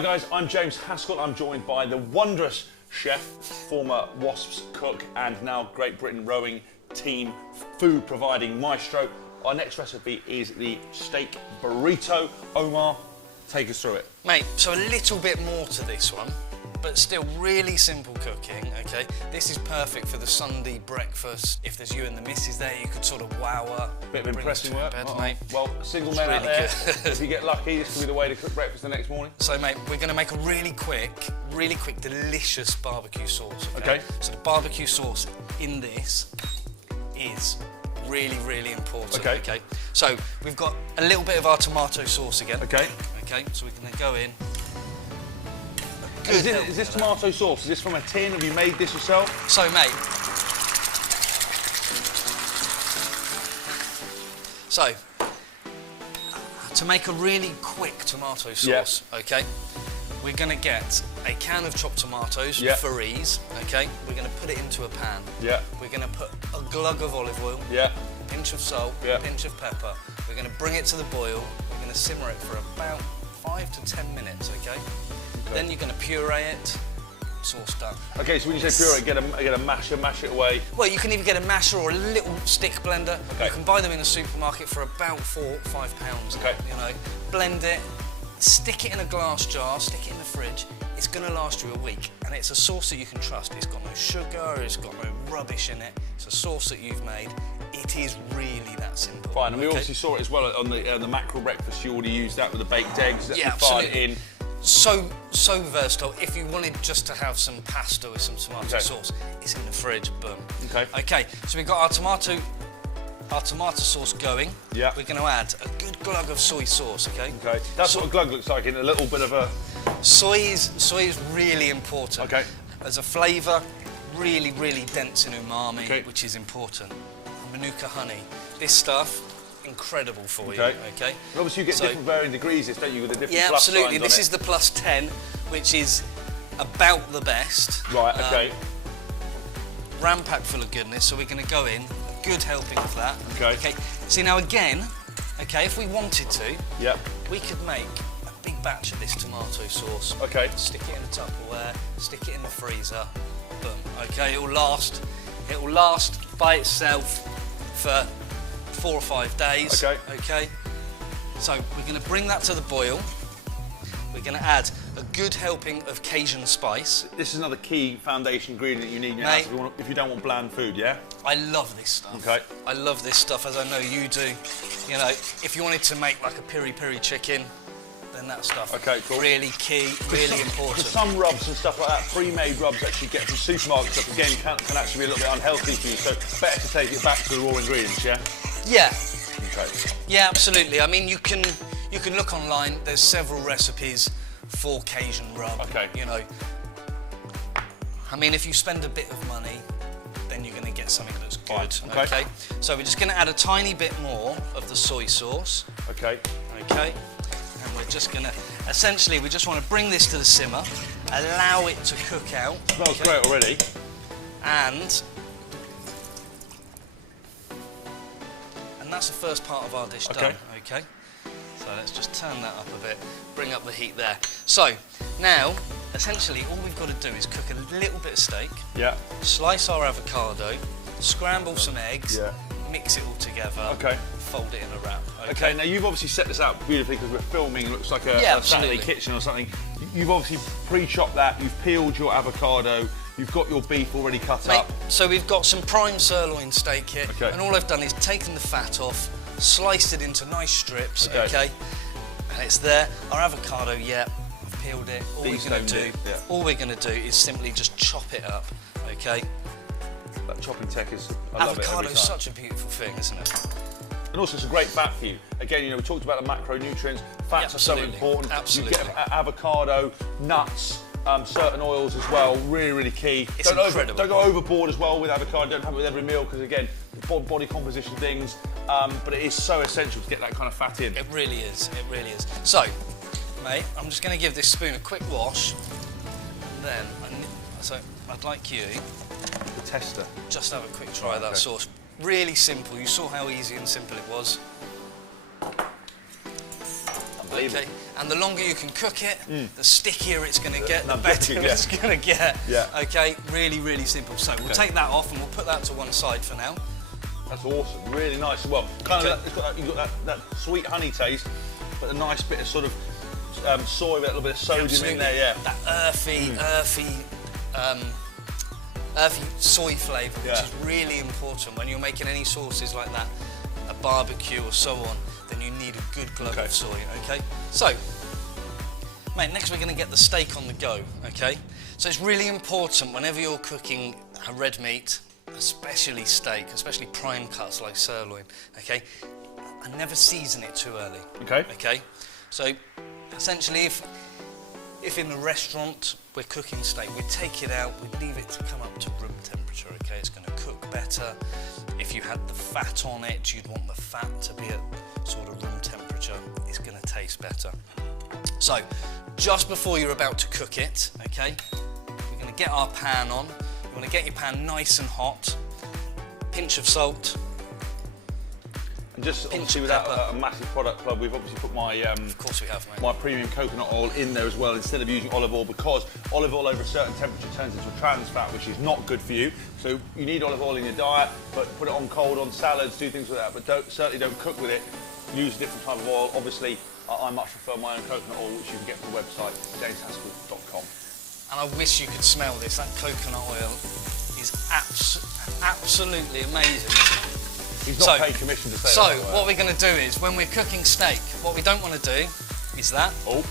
Hi guys, I'm James Haskell. I'm joined by the wondrous chef, former Wasps cook and now Great Britain rowing team food providing maestro. Our next recipe is the steak burrito. Omar, take us through it. Mate, so a little bit more to this one, but still really simple cooking, okay? This is perfect for the Sunday breakfast. If there's you and the missus there, you could sort of wow her. Bit of impressive work. Mate. Well, single man out there, if you get lucky, this could be the way to cook breakfast the next morning. So mate, we're gonna make a really quick, delicious barbecue sauce, Okay. So the barbecue sauce in this is really important, okay? So we've got a little bit of our tomato sauce again. Okay. Okay, so we're gonna go in. Is this tomato sauce, is this from a tin? Have you made this yourself? So mate, to make a really quick tomato sauce, okay, we're going to get a can of chopped tomatoes for ease, okay? We're going to put it into a pan. Yeah. We're going to put a glug of olive oil, a pinch of salt, a pinch of pepper. We're going to bring it to the boil. We're going to simmer it for about 5 to 10 minutes, okay? Then you're going to puree it. Sauce done. Okay, so when you say puree, get a masher, mash it away. Well, you can either get a masher or a little stick blender. Okay. You can buy them in the supermarket for about £4 or £5. Okay. You know, blend it, stick it in a glass jar, stick it in the fridge. It's going to last you a week, and it's a sauce that you can trust. It's got no sugar, it's got no rubbish in it. It's a sauce that you've made. It is really that simple. Fine, and we obviously saw it as well on the mackerel breakfast. You already used that with the baked eggs. That absolutely. In. So versatile. If you wanted just to have some pasta with some tomato sauce, it's in the fridge. Boom. Okay. So we've got our tomato sauce going. Yeah. We're going to add a good glug of soy sauce. Okay. That's what a glug looks like in a little bit of a. Soy is really important. Okay. As a flavour, really dense in umami, which is important. Manuka honey. This stuff. Incredible for you, okay? And obviously you get different varying degrees, don't you, with the different plus signs on it? This is the plus 10, which is about the best. Right, okay. Ram-packed full of goodness, so we're going to go in, a good helping of that. Okay. See, now again, okay, if we wanted to, we could make a big batch of this tomato sauce. Okay. Stick it in a Tupperware, stick it in the freezer, boom. Okay, it will last by itself for 4 or 5 days. Okay. So we're going to bring that to the boil. We're going to add a good helping of Cajun spice. This is another key foundation ingredient you need in your house if you don't want bland food, yeah? I love this stuff. Okay. I love this stuff, as I know you do. You know, if you wanted to make like a piri-piri chicken, then that stuff. Okay, cool. Really key, really important. Some rubs and stuff like that, pre-made rubs that you get from supermarket stuff, again, can actually be a little bit unhealthy for you, so better to take it back to the raw ingredients, yeah? Yeah. Okay. Yeah, absolutely. I mean, you can look online. There's several recipes for Cajun rub. Okay. You know, I mean, if you spend a bit of money, then you're going to get something that's good. Okay. So we're just going to add a tiny bit more of the soy sauce. Okay. Okay. And we're just going to, essentially, we just want to bring this to the simmer, allow it to cook out. Smells great already. And that's the first part of our dish done, okay? So let's just turn that up a bit, bring up the heat there. So, now, essentially, all we've got to do is cook a little bit of steak, slice our avocado, scramble some eggs, mix it all together, fold it in a wrap. Okay, now you've obviously set this out beautifully because we're filming, it looks like a Saturday kitchen or something. You've obviously pre-chopped that, you've peeled your avocado, you've got your beef already cut up. So we've got some prime sirloin steak here, and all I've done is taken the fat off, sliced it into nice strips, and it's there. Our avocado, I've peeled it. All we're going to do is simply just chop it up, okay? That chopping tech is, I love it every time. Avocado is such a beautiful thing, isn't it? And also it's a great fat for you. Again, you know, we talked about the macronutrients. Fats are so important. Absolutely. You get avocado, nuts, certain oils as well, really key. It's incredible. Don't go overboard as well with avocado. Don't have it with every meal because again, body composition things. But it is so essential to get that kind of fat in. It really is. It really is. So, mate, I'm just going to give this spoon a quick wash, and then I'd like you, the tester, just have a quick try of that sauce. Really simple. You saw how easy and simple it was. Okay. And the longer you can cook it, the stickier it's going to get, the better it's going to get. Yeah. Okay, really, really simple. So we'll take that off and we'll put that to one side for now. That's awesome, really nice. Well, kind of you've got that sweet honey taste, but a nice bit of sort of soy with a little bit of sodium in there, yeah. That earthy soy flavour, which is really important when you're making any sauces like that, a barbecue or so on, then you need a good glug of soy, okay? So, mate, next we're going to get the steak on the go, okay? So it's really important whenever you're cooking a red meat, especially steak, especially prime cuts like sirloin, okay? And never season it too early. Okay. Okay? So, essentially, if in the restaurant we're cooking steak, we take it out, we leave it to come up to room temperature, okay? It's going to cook better. If you had the fat on it, you'd want the fat to be at sort of room temperature. It's going to taste better. So, just before you're about to cook it, okay, we're going to get our pan on. You want to get your pan nice and hot. Pinch of salt. And just obviously without a massive product plug, we've obviously put my of course we have, mate. My premium coconut oil in there as well instead of using olive oil, because olive oil over a certain temperature turns into a trans fat, which is not good for you. So you need olive oil in your diet, but put it on cold, on salads, do things like that. But certainly don't cook with it. Use a different type of oil. Obviously, I much prefer my own coconut oil, which you can get from the website jameshaskell.com. And I wish you could smell this. That coconut oil is absolutely amazing. He's not paid commission to say that. So, what we're going to do is, when we're cooking steak, what we don't want to do is that. Oh.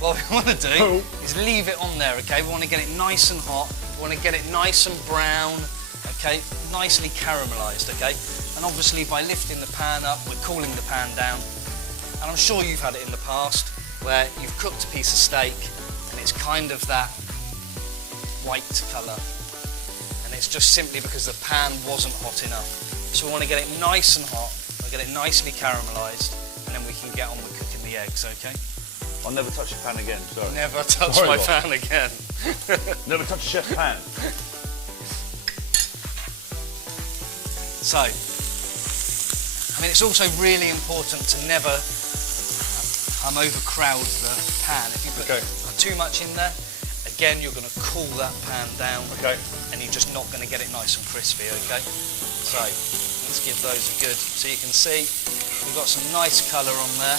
What we want to do is leave it on there, okay? We want to get it nice and hot. We want to get it nice and brown, okay? Nicely caramelised, okay? And obviously, by lifting the pan up, we're cooling the pan down. And I'm sure you've had it in the past, where you've cooked a piece of steak, and it's kind of that white colour, and it's just simply because the pan wasn't hot enough. So we want to get it nice and hot, we'll get it nicely caramelised, and then we can get on with cooking the eggs, okay? I'll never touch your pan again, sorry. Never touch my pan again. Never touch a chef's pan. So, I mean, it's also really important to never overcrowd the pan. If you put too much in there, again, you're going to cool that pan down, and you're just not going to get it nice and crispy, okay? So, let's give those a good, so you can see we've got some nice colour on there,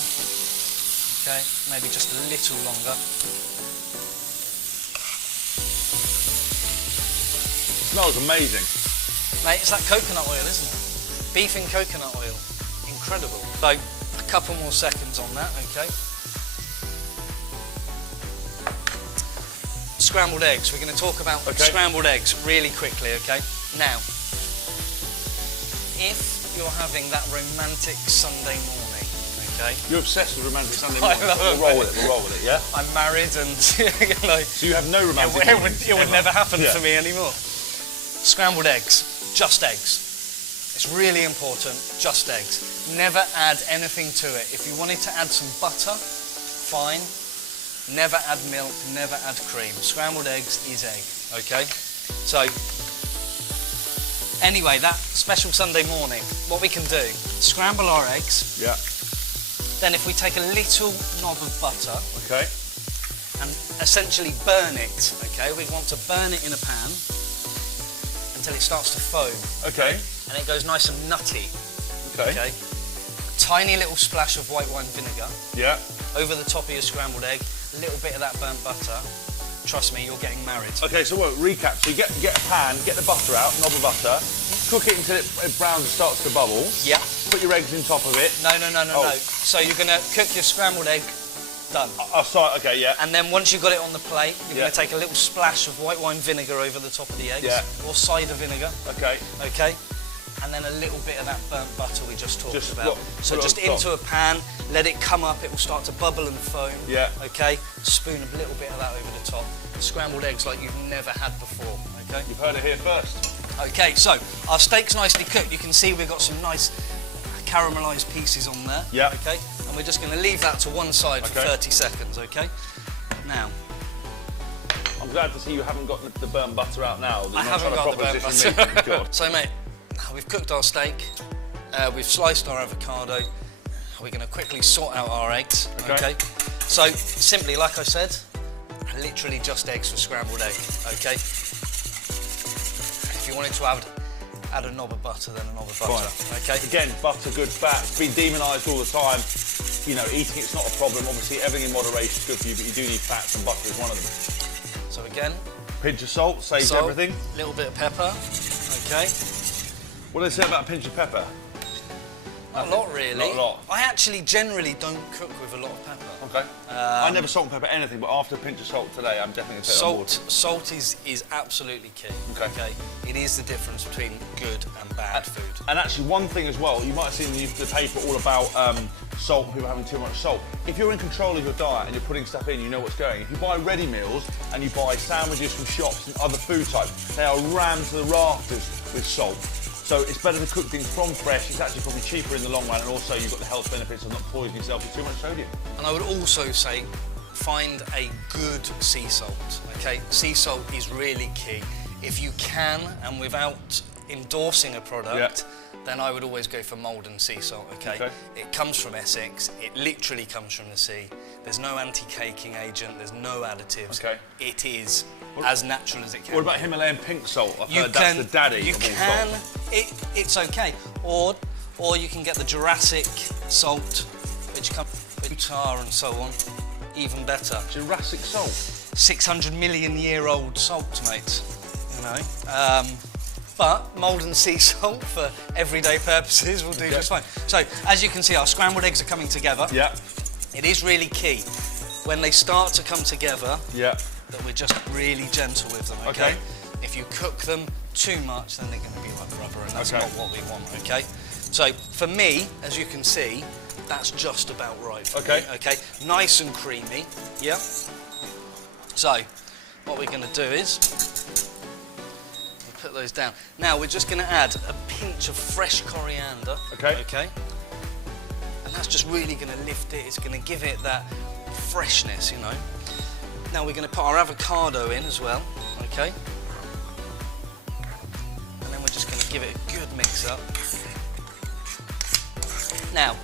okay? Maybe just a little longer. Smells amazing. Mate, it's that coconut oil, isn't it? Beef in coconut oil, incredible. So, a couple more seconds on that, okay? Scrambled eggs. We're going to talk about scrambled eggs really quickly, okay? Now, if you're having that romantic Sunday morning, okay? You're obsessed with romantic Sunday morning. We'll roll with it, yeah? I'm married and, you know... So you have no romantic It would never happen for me anymore. Scrambled eggs, just eggs. It's really important, just eggs. Never add anything to it. If you wanted to add some butter, fine. Never add milk, never add cream. Scrambled eggs is egg, okay? So, anyway, that special Sunday morning, what we can do, scramble our eggs. Yeah. Then if we take a little knob of butter. Okay. And essentially burn it, okay? We want to burn it in a pan until it starts to foam. Okay. And it goes nice and nutty. Okay. A tiny little splash of white wine vinegar. Yeah. Over the top of your scrambled egg. A little bit of that burnt butter. Trust me, you're getting married. Okay, so recap. So you get a pan, get the butter out, knob of butter, cook it until it browns and starts to bubble. Yeah. Put your eggs in top of it. No. So you're going to cook your scrambled egg, done. Sorry, okay, yeah. And then once you've got it on the plate, you're going to take a little splash of white wine vinegar over the top of the eggs. Yeah. Or cider vinegar. Okay. Okay. And then a little bit of that burnt butter we just talked about. So just into a pan, let it come up, it will start to bubble and foam. Yeah. Okay, spoon a little bit of that over the top. Scrambled eggs like you've never had before, okay? You've heard it here first. Okay, so our steak's nicely cooked. You can see we've got some nice caramelised pieces on there. Yeah. Okay, and we're just going to leave that to one side for 30 seconds, okay? Now. I'm glad to see you haven't got the burnt butter out now. I haven't got the burnt butter. So, mate, we've cooked our steak, we've sliced our avocado, we're going to quickly sort out our eggs, okay? So simply, like I said, literally just eggs for scrambled egg, okay? If you wanted to add a knob of butter, then a knob of butter, okay? Again, butter, good fat, it's been demonised all the time. You know, eating it's not a problem. Obviously, everything in moderation is good for you, but you do need fats, and butter is one of them. So again, pinch of salt saves everything. A little bit of pepper, okay? What do they say about a pinch of pepper? Not a lot, really. Not a lot. I actually generally don't cook with a lot of pepper. Okay. I never salt and pepper anything, but after a pinch of salt today, I'm definitely going to take it on board. Salt is absolutely key. Okay. It is the difference between good and bad food. And actually, one thing as well, you might have seen the paper all about salt, people having too much salt. If you're in control of your diet and you're putting stuff in, you know what's going. If you buy ready meals and you buy sandwiches from shops and other food types, they are rammed to the rafters with salt. So it's better to cook things from fresh. It's actually probably cheaper in the long run, and also you've got the health benefits of not poisoning yourself with too much sodium. And I would also say, find a good sea salt, okay? Sea salt is really key. If you can, and without endorsing a product, then I would always go for Maldon sea salt, okay? It comes from Essex, it literally comes from the sea. There's no anti-caking agent, there's no additives. It is as natural as it can. What about Himalayan pink salt? I've heard that's the daddy of all salt. It's okay. Or you can get the Jurassic salt, which comes with tar and so on. Even better. Jurassic salt? 600 million year old salt, mate. You know. But Maldon sea salt for everyday purposes will do just fine. So, as you can see, our scrambled eggs are coming together. It is really key when they start to come together that we're just really gentle with them, okay? If you cook them too much, then they're going to be like rubber, and that's not what we want, okay? So, for me, as you can see, that's just about right for me, okay? Nice and creamy, So, what we're going to do is put those down. Now we're just going to add a pinch of fresh coriander. Okay. And that's just really going to lift it. It's going to give it that freshness, you know. Now we're going to put our avocado in as well. Okay. And then we're just going to give it a good mix up. Now,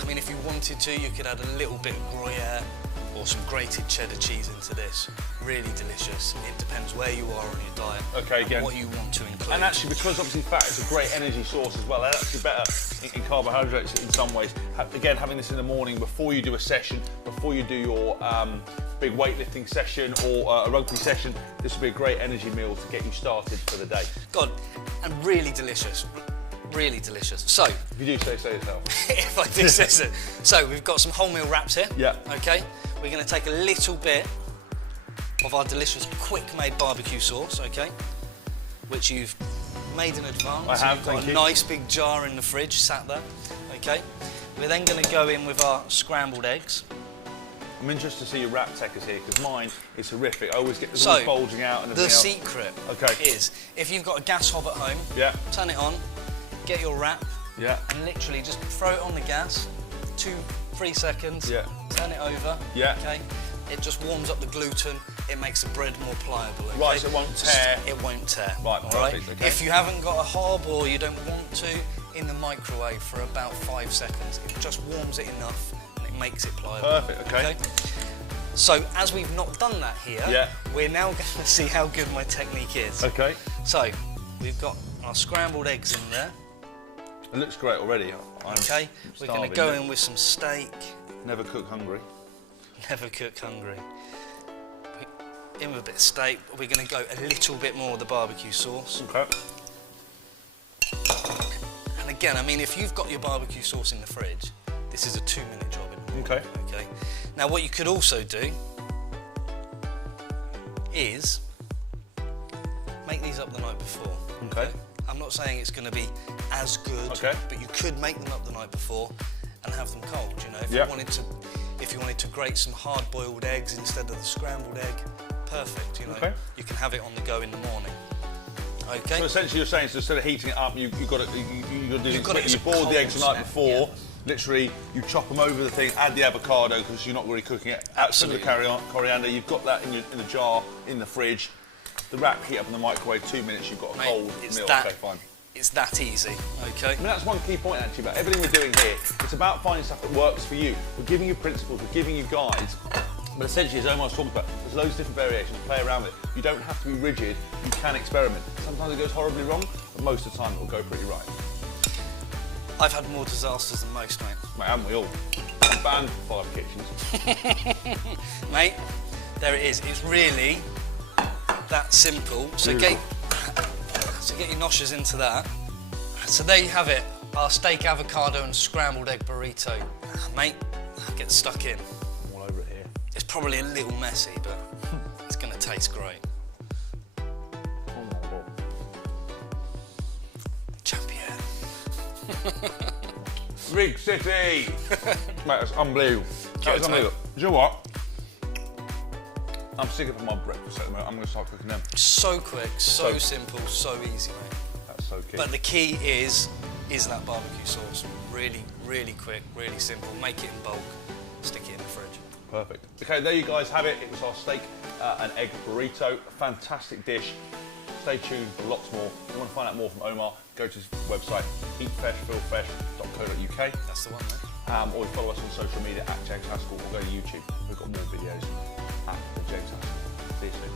I mean, if you wanted to, you could add a little bit of Gruyere or some grated cheddar cheese into this. Really delicious. It depends where you are on your diet. And what you want to include. And actually, because obviously fat is a great energy source as well, and actually better in carbohydrates in some ways. Again, having this in the morning before you do a session, before you do your big weightlifting session or a rugby session, this will be a great energy meal to get you started for the day. God, and really delicious. Really delicious. So, if you do say so yourself. If I do say so. So, we've got some wholemeal wraps here. Okay. We're going to take a little bit of our delicious quick-made barbecue sauce, okay, which you've made in advance. I have, You've got a nice big jar in the fridge, sat there, okay. We're then going to go in with our scrambled eggs. I'm interested to see your wrap techers here, because mine is horrific. I always get the all bulging out and everything else. The secret is, if you've got a gas hob at home, turn it on, get your wrap, and literally just throw it on the gas, 2-3 seconds, turn it over, okay. It just warms up the gluten, it makes the bread more pliable. Okay? Right, so it won't tear. It won't tear. Right, perfect, okay. If you haven't got a hob or you don't want to, in the microwave for about 5 seconds. It just warms it enough and it makes it pliable. Perfect, okay. So, as we've not done that here, we're now going to see how good my technique is. Okay. So, we've got our scrambled eggs in there. It looks great already. Okay, we're going to go in with some steak. Never cook hungry. Never cook hungry. In with a bit of steak, we're going to go a little bit more of the barbecue sauce. Okay. And again, I mean, if you've got your barbecue sauce in the fridge, this is a 2-minute job. Okay. Now, what you could also do is make these up the night before. Okay. I'm not saying it's going to be as good, but you could make them up the night before and have them cold. You know, if you wanted to grate some hard-boiled eggs instead of the scrambled egg, perfect. You know, you can have it on the go in the morning. Okay. So essentially, you're saying, so instead of heating it up, you've got to do it. You boiled the eggs the night before. Literally, you chop them over the thing, add the avocado because you're not really cooking it. Absolutely. The coriander. You've got that in the jar in the fridge. The wrap, heat up in the microwave, 2 minutes. You've got a cold meal. Okay, fine. It's that easy, okay? I mean, that's one key point actually about everything we're doing here. It's about finding stuff that works for you. We're giving you principles, we're giving you guides, but essentially, as Omar was talking about, there's loads of different variations, play around with it. You don't have to be rigid, you can experiment. Sometimes it goes horribly wrong, but most of the time it will go pretty right. I've had more disasters than most, mate. Mate, haven't we all? I'm banned from 5 kitchens. Mate, there it is. It's really that simple. So get your noshes into that. So there you have it, our steak, avocado and scrambled egg burrito. Mate, get stuck in. I'm all over it here. It's probably a little messy, but it's going to taste great. Oh my God. Champion. Rig City! Mate, that's unbelievable. That's unbelievable. Do you know what? I'm sick of my breakfast at the moment. I'm going to start cooking them. So quick, so simple, so easy, mate. That's so key. But the key is that barbecue sauce. Really, really quick, really simple. Make it in bulk, stick it in the fridge. Perfect. Okay, there you guys have it. It was our steak and egg burrito. Fantastic dish. Stay tuned for lots more. If you want to find out more from Omar, go to his website, eatfreshfeelfresh.co.uk. That's the one, mate. Or follow us on social media at James Haskell, or go to YouTube. We've got more videos at James Haskell. See you soon.